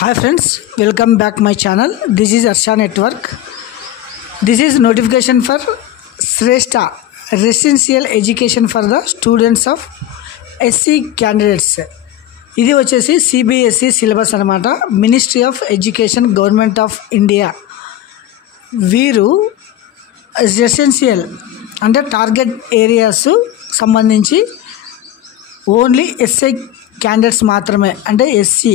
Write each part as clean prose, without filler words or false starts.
Hi friends, welcome back my channel. This is Arsha Network. This is notification for Shrestha Residential Education for the students of SC candidates. ఇది వచ్చేసి CBSE syllabus అన్నమాట. Ministry of education government of India వీరు residential అంటే target areas సంబంధించి only SI candidates మాత్రమే అంటే SC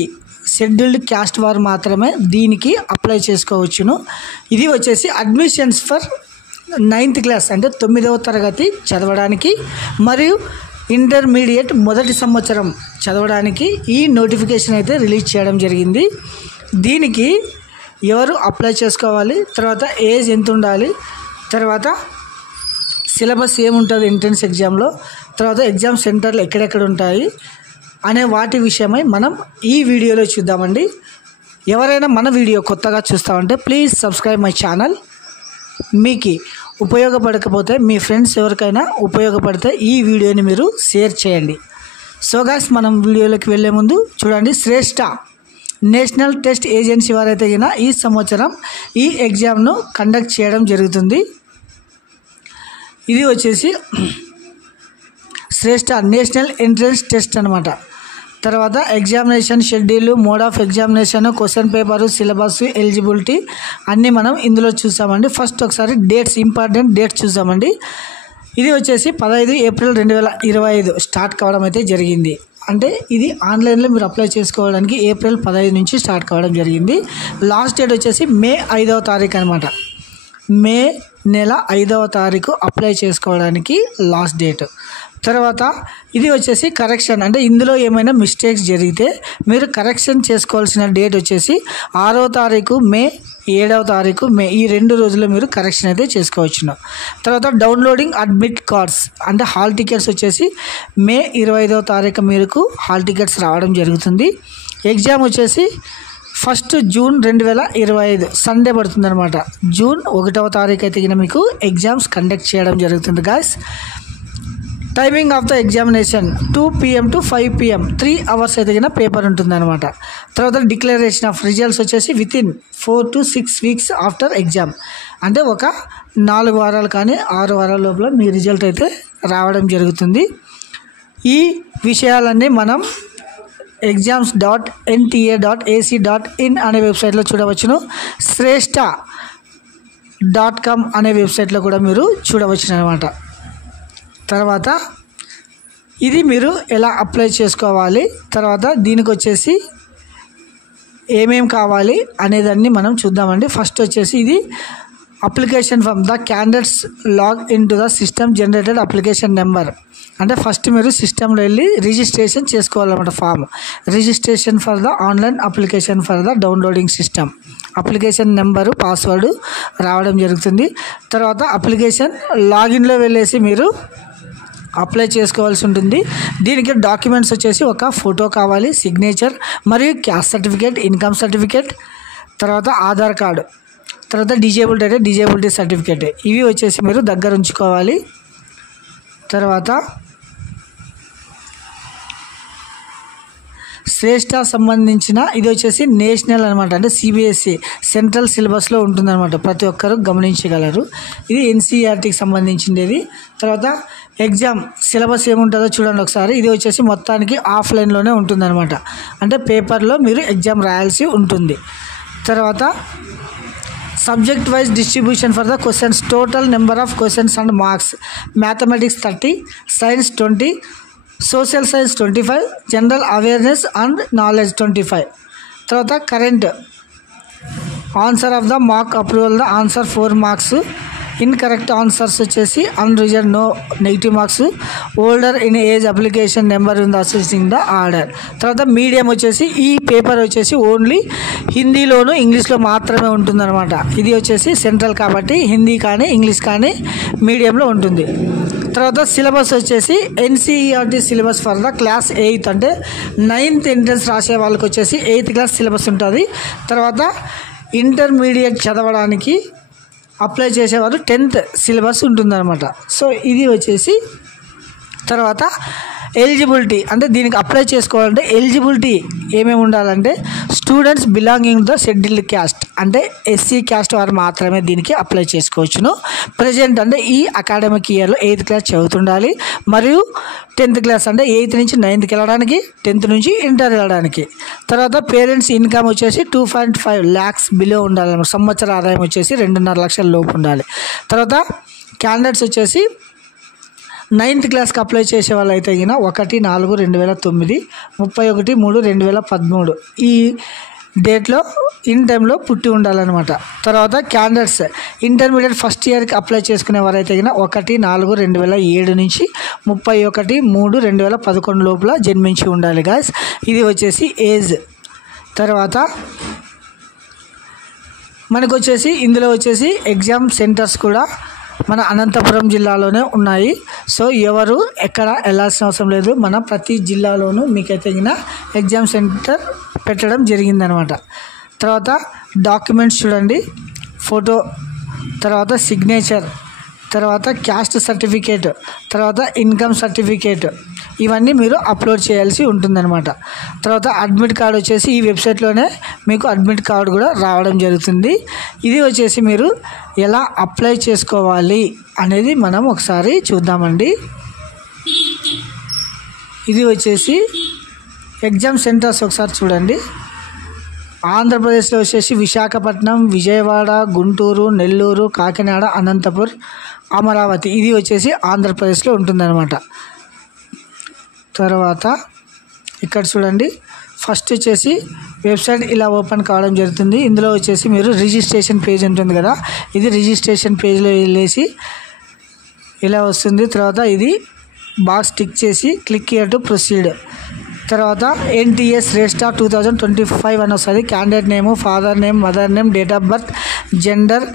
scheduled caste వారు మాత్రమే దీనికి అప్లై చేసుకోవచ్చును. ఇది వచ్చేసి అడ్మిషన్స్ ఫర్ 9th క్లాస్ అంటే 9వ తరగతి చదవడానికి మరియు ఇంటర్మీడియట్ మొదటి సంవత్సరం చదవడానికి ఈ నోటిఫికేషన్ అయితే రిలీజ్ చేయడం జరిగింది. దీనికి ఎవరు అప్లై చేసుకోవాలి, తర్వాత ఏజ్ ఎంత ఉండాలి, తర్వాత సిలబస్ ఏముంటుంది ఎంట్రన్స్ ఎగ్జామ్లో, తర్వాత ఎగ్జామ్ సెంటర్లు ఎక్కడెక్కడ ఉంటాయి అనే వాటి విషయమై మనం ఈ వీడియోలో చూద్దామండి. ఎవరైనా మన వీడియో కొత్తగా చూస్తామంటే ప్లీజ్ సబ్స్క్రైబ్ మై ఛానల్. మీకు ఉపయోగపడకపోతే మీ ఫ్రెండ్స్ ఎవరికైనా ఉపయోగపడితే ఈ వీడియోని మీరు షేర్ చేయండి. సో గాయ్స్, మనం వీడియోలోకి వెళ్ళే ముందు చూడండి, శ్రేష్ఠ నేషనల్ టెస్ట్ ఏజెన్సీ వారైతే గిన ఈ సంవత్సరం ఈ ఎగ్జామ్ను కండక్ట్ చేయడం జరుగుతుంది. ఇది వచ్చేసి శ్రేష్ఠ నేషనల్ ఎంట్రన్స్ టెస్ట్ అనమాట. తర్వాత examination schedule, mode of examination, question paper, syllabus, eligibility అన్నీ మనం ఇందులో చూసామండి. ఫస్ట్ ఒకసారి డేట్స్, ఇంపార్టెంట్ డేట్స్ చూసామండి. ఇది వచ్చేసి 15 ఏప్రిల్ 2025 స్టార్ట్ కావడం అయితే జరిగింది. అంటే ఇది ఆన్లైన్లో మీరు అప్లై చేసుకోవడానికి ఏప్రిల్ 15 నుంచి స్టార్ట్ కావడం జరిగింది. లాస్ట్ డేట్ వచ్చేసి మే 5వ తారీఖు అనమాట. మే నెల 5వ తారీఖు అప్లై చేసుకోవడానికి లాస్ట్ డేట్. తర్వాత ఇది వచ్చేసి కరెక్షన్ అంటే ఇందులో ఏమైనా మిస్టేక్స్ జరిగితే మీరు కరెక్షన్ చేసుకోవాల్సిన డేట్ వచ్చేసి 6వ తారీఖు మే, 7వ తారీఖు మే, ఈ 2 రోజుల్లో మీరు కరెక్షన్ అయితే చేసుకోవచ్చును. తర్వాత డౌన్లోడింగ్ అడ్మిట్ కార్డ్స్ అంటే హాల్ టికెట్స్ వచ్చేసి మే 25వ తారీఖు మీకు హాల్ టికెట్స్ రావడం జరుగుతుంది. ఎగ్జామ్ వచ్చేసి 1 జూన్ 2025 సండే పడుతుంది అనమాట. జూన్ 1వ తారీఖు అయితే కింద మీకు ఎగ్జామ్స్ కండక్ట్ చేయడం జరుగుతుంది guys. Timing of the examination 2 PM to 5 PM 3 hours అయితే కింద పేపర్ ఉంటుంది అనమాట. తర్వాత డిక్లరేషన్ ఆఫ్ రిజల్ట్స్ వచ్చేసి within 4 to 6 weeks after exam అంటే ఒక 4 వారాలు కానీ 6 వారాల లోపల మీ రిజల్ట్ అయితే రావడం జరుగుతుంది. ఈ విషయాలన్నీ మనం exams.nta.ac.in అనే వెబ్సైట్లో చూడవచ్చును. shrestha.com అనే వెబ్సైట్లో కూడా మీరు చూడవచ్చును అనమాట. తర్వాత ఇది మీరు ఎలా అప్లై చేసుకోవాలి, తర్వాత దీనికి వచ్చేసి ఏమేం కావాలి అనేదాన్ని మనం చూద్దామండి. ఫస్ట్ వచ్చేసి ఇది application form, the candidates log in to the system generated application number అంటే ఫస్ట్ మీరు సిస్టంలో వెళ్ళి రిజిస్ట్రేషన్ చేసుకోవాలన్నమాట. Form registration for the online application for the downloading system, application number, password రావడం జరుగుతుంది. తర్వాత అప్లికేషన్ లాగిన్లో వెళ్ళేసి మీరు అప్లై చేసుకోవాల్సి ఉంటుంది. దీనికి డాక్యుమెంట్స్ వచ్చేసి ఒక ఫోటో కావాలి, సిగ్నేచర్ మరియు క్యాస్ట్ సర్టిఫికేట్, ఇన్కమ్ సర్టిఫికేట్, తర్వాత ఆధార్ కార్డు, తర్వాత డిజేబిలిటీ అయితే డిజేబిలిటీ సర్టిఫికేట్, ఇవి వచ్చేసి మీరు దగ్గర ఉంచుకోవాలి. తర్వాత శ్రేష్ఠ సంబంధించిన ఇది వచ్చేసి నేషనల్ అనమాట అంటే CBSE సెంట్రల్ సిలబస్లో ఉంటుందన్నమాట, ప్రతి ఒక్కరు గమనించగలరు. ఇది NCERTకి సంబంధించింది. తర్వాత ఎగ్జామ్ సిలబస్ ఏముంటుందో చూడండి ఒకసారి. ఇది వచ్చేసి మొత్తానికి ఆఫ్లైన్లోనే ఉంటుందన్నమాట అంటే పేపర్లో మీరు ఎగ్జామ్ రాయాల్సి ఉంటుంది. తర్వాత subject wise distribution for the questions, total number of questions and marks, mathematics 30, science 20, social science 25, general awareness and knowledge 25. తర్వాత current answer of the mark approval the answer 4 marks, incorrect answers వచ్చేసి unreserved no negative marks, older in age application number in the assessing the order. తర్వాత medium వచ్చేసి ఈ paper వచ్చేసి only హిందీలోను ఇంగ్లీష్లో మాత్రమే ఉంటుందన్నమాట. ఇది వచ్చేసి సెంట్రల్ కాబట్టి హిందీ కానీ ఇంగ్లీష్ కానీ మీడియంలో ఉంటుంది. తర్వాత సిలబస్ వచ్చేసి NCERT syllabus for the class 8 అంటే 9th ఎంట్రన్స్ రాసే వాళ్ళకి వచ్చేసి 8th క్లాస్ సిలబస్ ఉంటుంది. తర్వాత ఇంటర్మీడియట్ చదవడానికి అప్లై చేసేవారు 10th సిలబస్ ఉంటుందన్నమాట. సో ఇది వచ్చేసి తర్వాత ఎలిజిబిలిటీ అంటే దీనికి అప్లై చేసుకోవాలంటే ఎలిజిబిలిటీ ఏమేమి ఉండాలంటే students belonging the scheduled caste అంటే ఎస్సీ క్యాస్ట్ వారు మాత్రమే దీనికి అప్లై చేసుకోవచ్చును. ప్రజెంట్ అంటే ఈ అకాడమిక్ ఇయర్లో 8th క్లాస్ చదువుతుండాలి మరియు 10th క్లాస్ అంటే 8th నుంచి 9th వెళ్ళడానికి, 10th నుంచి ఇంటర్ వెళ్ళడానికి. తర్వాత పేరెంట్స్ ఇన్కమ్ వచ్చేసి 2.5 lakhs బిలో ఉండాలి. సంవత్సర ఆదాయం వచ్చేసి 2.5 లక్షల లోపు ఉండాలి. తర్వాత క్యాండిడేట్స్ వచ్చేసి 9th క్లాస్కి అప్లై చేసే వాళ్ళు అయితే 1/4/2009, 31/3/2013 ఈ డేట్లో ఇన్ టైంలో పుట్టి ఉండాలన్నమాట. తర్వాత క్యాండిడేట్స్ ఇంటర్మీడియట్ ఫస్ట్ ఇయర్కి అప్లై చేసుకునే వారైతే 1/4/2007 నుంచి 31/3/2011 లోపల జన్మించి ఉండాలి గాయస్. ఇది వచ్చేసి ఏజ్. తర్వాత మనకు వచ్చేసి ఇందులో వచ్చేసి ఎగ్జామ్ సెంటర్స్ కూడా మన అనంతపురం జిల్లాలోనే ఉన్నాయి. సో ఎవరు ఎక్కడ వెళ్ళాల్సిన అవసరం లేదు. మన ప్రతి జిల్లాలోనూ మీకైతే ఎగ్జామ్ సెంటర్ పెట్టడం జరిగిందనమాట. తర్వాత డాక్యుమెంట్స్ చూడండి, ఫోటో, తర్వాత సిగ్నేచర్, తర్వాత క్యాస్ట్ సర్టిఫికేట్, తర్వాత ఇన్కమ్ సర్టిఫికేట్ ఇవన్నీ మీరు అప్లోడ్ చేయాల్సి ఉంటుందన్నమాట. తర్వాత అడ్మిట్ కార్డ్ వచ్చేసి ఈ వెబ్సైట్లోనే మీకు అడ్మిట్ కార్డ్ కూడా రావడం జరుగుతుంది. ఇది వచ్చేసి మీరు ఎలా అప్లై చేసుకోవాలి అనేది మనం ఒకసారి చూద్దామండి. ఇది వచ్చేసి ఎగ్జామ్ సెంటర్స్ ఒకసారి చూడండి. ఆంధ్రప్రదేశ్లో వచ్చేసి విశాఖపట్నం, విజయవాడ, గుంటూరు, నెల్లూరు, కాకినాడ, అనంతపూర్, అమరావతి ఇది వచ్చేసి ఆంధ్రప్రదేశ్లో ఉంటుందన్నమాట. తర్వాత ఇక్కడ చూడండి, ఫస్ట్ వచ్చేసి వెబ్సైట్ ఇలా ఓపెన్ కావడం జరుగుతుంది. ఇందులో వచ్చేసి మీరు రిజిస్ట్రేషన్ పేజ్ ఉంటుంది కదా, ఇది రిజిస్ట్రేషన్ పేజ్లో వెళ్ళేసి ఇలా వస్తుంది. తర్వాత ఇది బాక్స్ టిక్ చేసి క్లిక్ హియర్ టు ప్రొసీడ్. తర్వాత NTA శ్రేష్ఠ 2025 అని వస్తుంది. Candidate name, father name, mother name, date of birth, gender,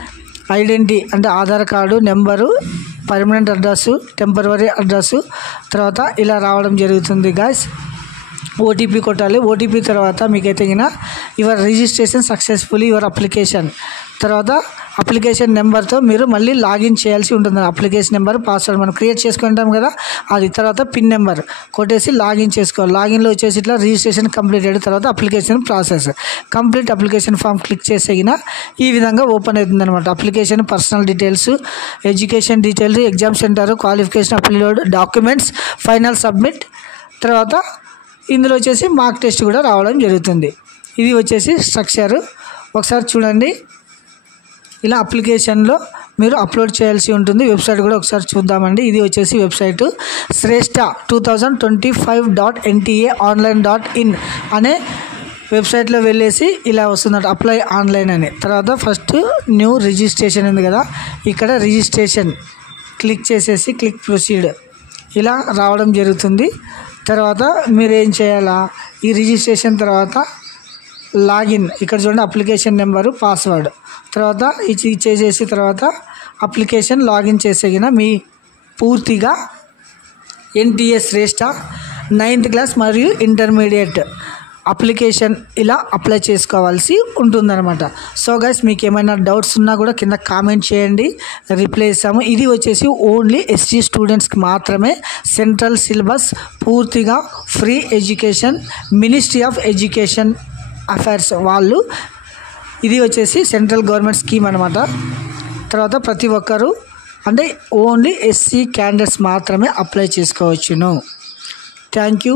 identity అంటే Aadhaar card number, permanent address, temporary address. తర్వాత ఇలా రావడం జరుగుతుంది గాయస్. ఓటీపీ కొట్టాలి. ఓటీపీ తర్వాత మీకైతే your registration successfully your application. తర్వాత అప్లికేషన్ నెంబర్తో మీరు మళ్ళీ లాగిన్ చేయాల్సి ఉంటుంది. అప్లికేషన్ నెంబర్, పాస్వర్డ్ మనం క్రియేట్ చేసుకుంటాం కదా అది. తర్వాత పిన్ నెంబర్ కొట్టేసి లాగిన్ చేసుకోవాలి. లాగిన్లో వచ్చేసి ఇట్లా రిజిస్ట్రేషన్ కంప్లీట్ అయిన తర్వాత application process complete. Application form click చేసే ఈ విధంగా ఓపెన్ అవుతుంది అనమాట. Application, personal details, education details, exam centre, qualification, upload, documents, final submit. తర్వాత ఇందులో వచ్చేసి మార్క్ టెస్ట్ కూడా రావడం జరుగుతుంది. ఇది వచ్చేసి స్ట్రక్చర్ ఒకసారి చూడండి. ఇలా అప్లికేషన్లో మీరు అప్లోడ్ చేయాల్సి ఉంటుంది. వెబ్సైట్ కూడా ఒకసారి చూద్దామండి. ఇది వచ్చేసి వెబ్సైటు శ్రేష్ఠ 2025.ntaonline.in అనే వెబ్సైట్లో వెళ్ళేసి ఇలా వస్తుందట అప్లై ఆన్లైన్ అని. తర్వాత ఫస్ట్ న్యూ రిజిస్ట్రేషన్ ఉంది కదా, ఇక్కడ రిజిస్ట్రేషన్ క్లిక్ చేసేసి క్లిక్ ప్రొసీడ్ ఇలా రావడం జరుగుతుంది. తర్వాత మీరు ఏం చేయాలా, ఈ రిజిస్ట్రేషన్ తర్వాత లాగిన్ ఇక్కడ చూడండి, అప్లికేషన్ నెంబరు, పాస్వర్డ్. తర్వాత ఇది చేసేసి తర్వాత అప్లికేషన్ లాగిన్ చేసేగిన మీ పూర్తిగా NTA శ్రేష్ఠ 9th క్లాస్ మరియు ఇంటర్మీడియట్ అప్లికేషన్ ఇలా అప్లై చేసుకోవాల్సి ఉంటుందన్నమాట. సో గైస్ మీకు ఏమైనా డౌట్స్ ఉన్నా కూడా కింద కామెంట్ చేయండి, రిప్లై ఇస్తాము. ఇది వచ్చేసి ఓన్లీ SC స్టూడెంట్స్కి మాత్రమే. సెంట్రల్ సిలబస్ పూర్తిగా free education, ministry of education affairs వాళ్ళు. ఇది వచ్చేసి సెంట్రల్ గవర్నమెంట్ స్కీమ్ అనమాట. తర్వాత ప్రతి ఒక్కరూ అంటే ఓన్లీ SC క్యాండిడేట్స్ మాత్రమే అప్లై చేసుకోవచ్చును. Thank you.